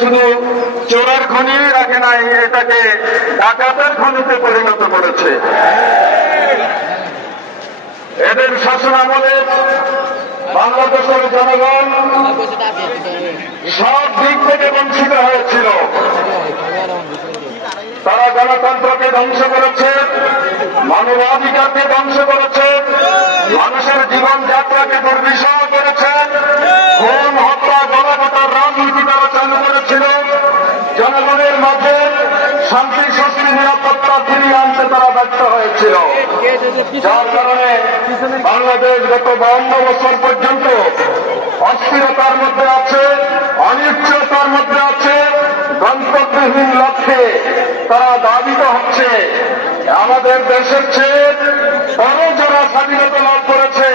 শুধু চোরার খনি রাখে নাই, এটাকে ডাকাতের খনিতে পরিণত করেছে। এদের শাসন আমলে বাংলাদেশের জনগণ সব দিক থেকে বঞ্চিত হয়েছিল। তারা গণতন্ত্রকে ধ্বংস করেছে, মানবাধিকারকে ধ্বংস করেছে মানুষের জীবন যাত্রাকে দুর্বিষহ করেছে খুন হত্যা গণতন্ত্রের রাজনীতি তারা চালু করেছিল জনগণের মাঝে শান্তি শক্তি নিরাপত্তা ফিরিয়ে আনতে তারা ব্যর্থ হয়েছিল। যার কারণে বাংলাদেশ গত বাউন্ন বছর পর্যন্ত অস্থিরতার মধ্যে আছে, অনিশ্চয়তার মধ্যে আছে, গন্তব্যহীন লক্ষ্যে তারা দাবিত হচ্ছে। আমাদের দেশের চেয়ে বড় যারা স্বাধীনতা লাভ করেছে,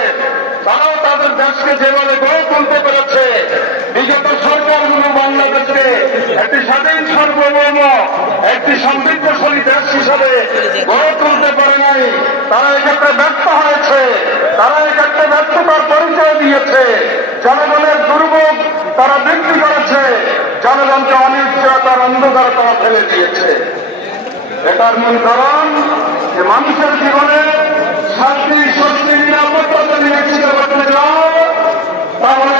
তারাও তাদের দেশকে যেভাবে গড়ে তুলতে পেরেছে, বিগত সরকারগুলো বাংলাদেশকে একটি স্বাধীন সার্বভৌম একটি সমৃদ্ধশালী দেশ হিসাবে গড়ে তুলতে পারে নাই। তারা এক্ষেত্রে ব্যর্থ হয়েছে। তারা এক্ষেত্রে ব্যর্থতার পরিচয় দিয়েছে। জনগণের দুর্ভোগ তারা বৃদ্ধি করেছে। জনগণকে অনিশ্চয়তার অন্ধকার তারা ফেলে দিয়েছে। এটার মূল কারণ যে মানুষের জীবনে শান্তি, স্বস্তি, নিরাপত্তা করতে চাও তাহলে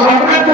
সমৃদ্ধির